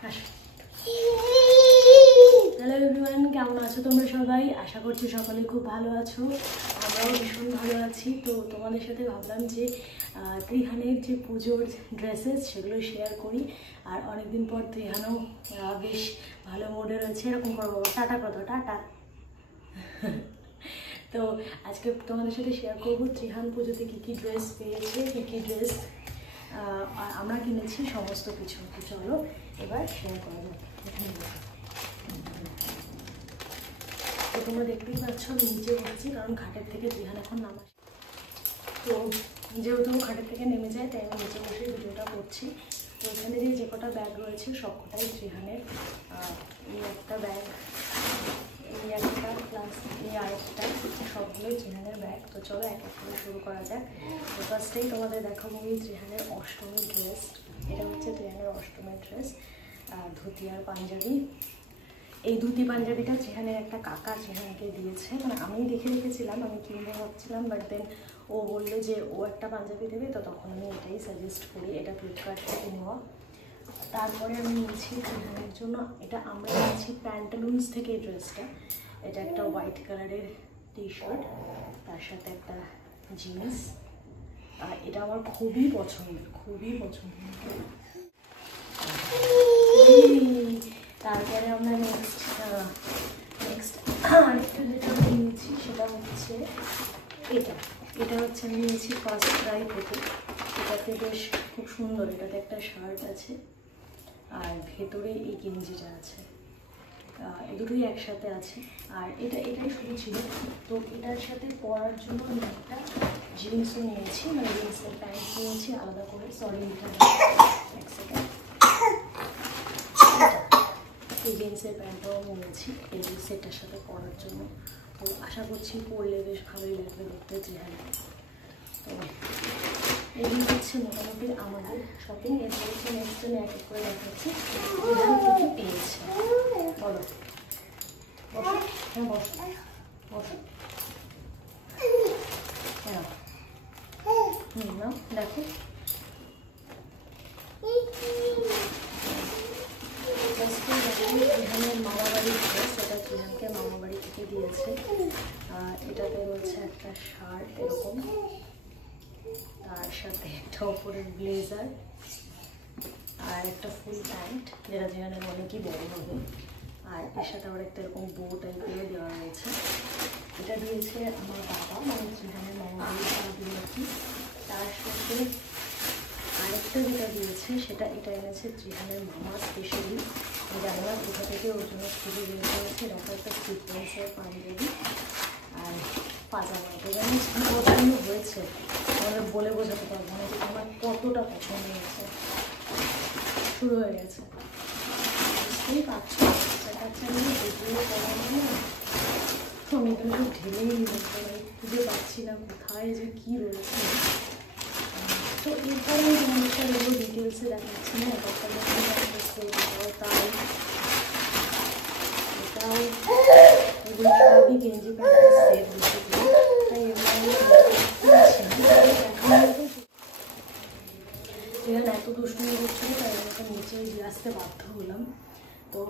Hello everyone, কেমন আছো তোমরা সবাই? আশা করছি সকলে খুব ভালো আছো। আমরাও ভীষণ ভালো আছি। তো তোমাদের সাথে ভাবলাম যে ত্রিহানের যে পুজোর ড্রেসেস সেগুলো শেয়ার করি। আর অনেকদিন পর ত্রিহানও বেশ ভালো মোডে রয়েছে। এরকম করবো, টাটা কথা টাটা। তো আজকে তোমাদের সাথে শেয়ার করবো ত্রিহান পুজোতে কী কী ড্রেস পেয়েছে, কী কী ড্রেস আমরা কিনেছি, সমস্ত কিছু। তো চলো এবার শেয়ার করা যাক। তো তোমরা দেখতেই পাচ্ছ আমি নিচে বসেছি, কারণ খাটের থেকে ত্রিহান এখন নামা। তো যেহেতু খাটের থেকে নেমে যায় তাই আমি নিচে বসে ভিডিওটা করছি। তো এখানে যে কটা ব্যাগ রয়েছে সবকটাই ত্রিহানের। এই একটা ব্যাগ, এই একটা, প্লাস এই আরেকটা, সবগুলোই ত্রিহানের ব্যাগ। তো চলো এক এক করে শুরু করা যাক। তো ফার্স্টেই তোমাদের দেখাবো এই ত্রিহানের অষ্টমীর ড্রেস। এটা হচ্ছে ত্রিহানের অষ্টমীর ড্রেস, ধুতি আর পাঞ্জাবি। এই ধুতি পাঞ্জাবিটা ত্রিহানের একটা কাকা ত্রিহানকে দিয়েছে, মানে আমি দেখে রেখেছিলাম, আমি কিনবো ভাবছিলাম, বাট দেন ও বললো যে ও একটা পাঞ্জাবি দেবে, তো তখন আমি এটাই সাজেস্ট করি। এটা ফ্লিপকার্ট থেকে নেওয়া। তারপরে আমি নিয়েছি ত্রিহানের জন্য, এটা আমরা নিয়েছি প্যান্টালুন্স থেকে এই ড্রেসটা। এটা একটা হোয়াইট কালারের টি শার্ট, তার সাথে একটা জিন্স। এটা আমার খুবই পছন্দের, খুবই পছন্দের। তারপরে আমরা নেক্সট আরেকটা যেটা নিয়েছি সেটা হচ্ছে এটা হচ্ছে আমি নিয়েছি ফার্স্ট ক্রাই থেকে। এটাতে বেশ খুব সুন্দর, এটাতে একটা শার্ট আছে আর ভেতরে এই গেঞ্জিটা আছে, এই দুটোই একসাথে আছে। আর এটাই শুধু ছিল। তো এটার সাথে পরার জন্য আমি একটা জিন্সও নিয়েছি, মানে জিন্সের প্যান্ট নিয়েছি আলাদা করে। সরি, এটা এক সেকেন্ড। এই জিন্সের প্যান্টটাও নিয়েছি এই সেটার সাথে পরার জন্য। তো আশা করছি পরলে বেশ ভালোই লাগবে দেখতে ত্রিহানকে। তো এগুলো হচ্ছে মোটামুটি আমাদের শপিং। এরপর হচ্ছে নেক্সট আমি এক এক করে দেখাচ্ছি ত্রিহান কী কী পেয়েছে। বলো, বসো। হ্যাঁ বসো, বসো। হ্যাঁ না, দেখো ত্রিহানের মামাবাড়ির ড্রেস, এটা ত্রিহানকে মামাবাড়ি থেকে দিয়েছে। এটাতে রয়েছে একটা শার্ট এরকম, তার সাথে একটা ওপরের ব্লেজার আর একটা ফুল প্যান্ট, যেটা ত্রিহানের অনেকই বড় হবে। আর এর সাথে আবার একটা এরকম বো টাইপেরও দেওয়া রয়েছে। এটা দিয়েছে আমার বাবা, মানে ত্রিহানের মামাবাড়ির বাবা দিয়েছি। তার সাথে আরেকটা যেটা দিয়েছে এটা এনেছে ত্রিহানের মামা স্পেশালি। জানি না কোথা থেকে ওর জন্য খুবই বের করেছে। দেখো একটা সিকোয়েন্সের পাঞ্জাবি আর পাজামা। তো জানি কী পছন্দ হয়েছে আমাদের বলে বোঝাতে পারবো না যে আমার কতটা পছন্দ হয়েছে। শুরু হয়ে গেছে, বুঝতেই পারছো। বাচ্চা নিয়ে যেগুলো পড়ানো না, তো আমি এগুলো সব ঢেলেই নিতে খুঁজে পাচ্ছি না কোথায় যে কী রয়েছে। তো এরপরে আমি তোমাদের সাথে এগুলো ডিটেলসে দেখাচ্ছি না। এটাও তাই, এটাও এগুলো সবই গেঞ্জি প্যান্টের সেট বেশিগুলো, তাই এগুলো এত দুষ্টুমি করছিল তাই একটা নিচে আসতে বাধ্য হলাম। তো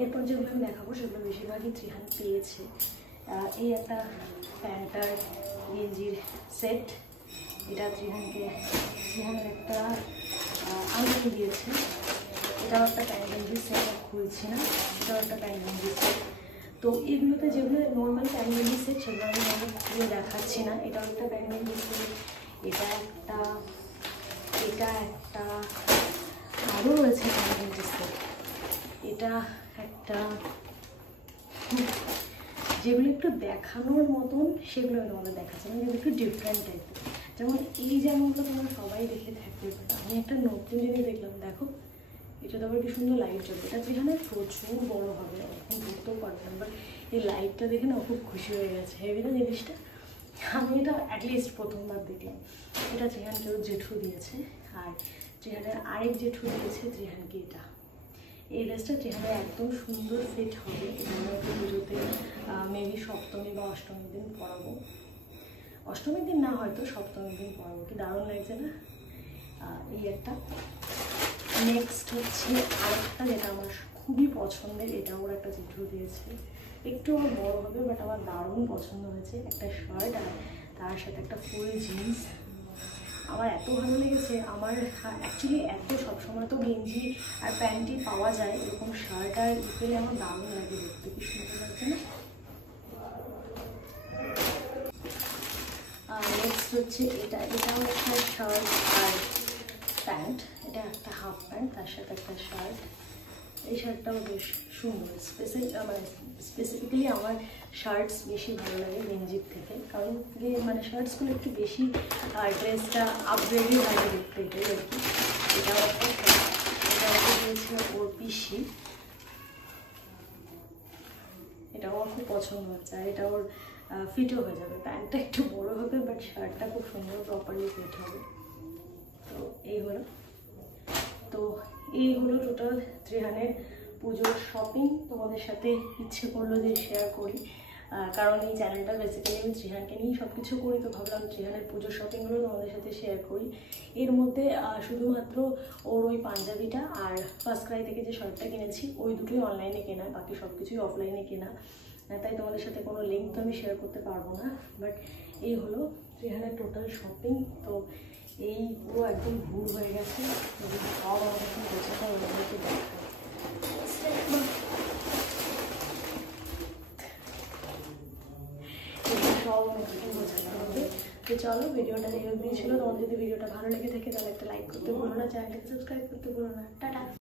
এরপর যেগুলো আমি দেখাবো সেগুলো বেশিরভাগই ত্রিহান পেয়েছে। এই একটা প্যান্টার গেঞ্জির সেট, এটা ত্রিহানের একটা আংটি দিয়েছে। এটাও একটা প্যান্ট গেঞ্জির সেট, খুলছি না, এটাও একটা প্যান্ট গেঞ্জির সেট। তো এগুলোতে যেগুলো নর্মাল প্যান্ট গেঞ্জির সেট সেগুলো আমি আমাদের খুলে দেখাচ্ছি না। এটাও একটা প্যান্ট গেঞ্জির সেট, এটা একটা আরও রয়েছে প্যান্ট গেঞ্জির সেট। এটা একটা, যেগুলো একটু দেখানোর মতন সেগুলো তোমাদের দেখাচ্ছে, মানে যেগুলো একটু ডিফারেন্ট টাইপের। যেমন এই যেমনটা তোমরা সবাই দেখে থাকতে পারো, আমি একটা নতুন জিনিস দেখলাম। দেখো এটা তো আবার কি সুন্দর লাইট জ্বলবে। এটা যেখানে প্রচুর বড় হবে, এখন ধরতেও পারবে না, বাট এই লাইটটা দেখে না খুব খুশি হয়ে গেছে। হেভি না জিনিসটা, আমি এটা অ্যাটলিস্ট প্রথমবার দেখলাম। এটা ত্রিহানকেও জেঠু দিয়েছে, আর ত্রিহানের আরেক জেঠু দিয়েছে ত্রিহানকে এটা। এই ড্রেসটা ত্রিহানের একদম সুন্দর ফিট হবে। এখানে একটু পুজোতে মেবি সপ্তমী বা অষ্টমীর দিন পরাবো। অষ্টমীর দিন না, হয়তো সপ্তমীর দিন পরাবো। কি দারুণ লাগছে না? এই একটা। নেক্সট হচ্ছে আরেকটা যেটা আমার খুবই পছন্দের, এটা ওর একটা চিত্র দিয়েছে, একটু আমার বড় হবে বাট আমার দারুণ পছন্দ হয়েছে। একটা শার্ট আর তার সাথে একটা ফুল জিন্স, আমার এত ভালো লেগেছে। আমার অ্যাকচুয়ালি এত সবসময় তো গেঞ্জি আর প্যান্টই পাওয়া যায়, এরকম শার্ট আর পেলে আমার দারুণ লাগে দেখতে, কি সুন্দর লাগছে না। নেক্সট হচ্ছে এটাও একটা শার্ট আর প্যান্ট, এটা একটা হাফ প্যান্ট তার সাথে একটা শার্ট। এই শার্টটাও বেশ সুন্দর। স্পেসিফিক্যালি আমার শার্টস বেশি ভালো লাগে গেঞ্জির থেকে, কারণ মানে শার্টসগুলো একটু বেশি ড্রেসটা আপগ্রেডই লাগে দেখতে, এটাই আর কি। এটাও একটা দিয়েছে ওর পিসি, এটাও আমার খুব পছন্দ হচ্ছে। আর এটা ওর ফিটও হয়ে যাবে, প্যান্টটা একটু বড় হবে বাট শার্টটা খুব সুন্দর প্রপারলি ফিট হবে। তো এই হলো টোটাল ত্রিহানের পুজোর শপিং। তোমাদের সাথে ইচ্ছে করলো যে শেয়ার করি, কারণ এই চ্যানেলটা বেসিক্যালি আমি ত্রিহানকে নিয়েই সব কিছু করি, তো ভাবলাম ত্রিহানের পুজোর শপিংগুলো তোমাদের সাথে শেয়ার করি। এর মধ্যে শুধুমাত্র ওর ওই পাঞ্জাবিটা আর ফার্স্ট ক্রাই থেকে যে শার্টটা কিনেছি ওই দুটোই অনলাইনে কেনা, বাকি সব কিছুই অফলাইনে কেনা, তাই তোমাদের সাথে কোনো লিঙ্ক তো আমি শেয়ার করতে পারবো না। বাট এই হলো ত্রিহানের টোটাল শপিং। তো এই পুরো একদম ভুল হয়ে গেছে, সব আমার এখন গোছাতে ওদেরকে দেখায়, সব আমাকে গোছাতে হবে। তো চলো, ভিডিওটা এই অবধি ছিল। তোমার যদি ভিডিওটা ভালো লেগে থাকে তাহলে একটা লাইক করতে ভুলো না, চ্যানেলটাকে সাবস্ক্রাইব করতে ভুলো না। টাটা।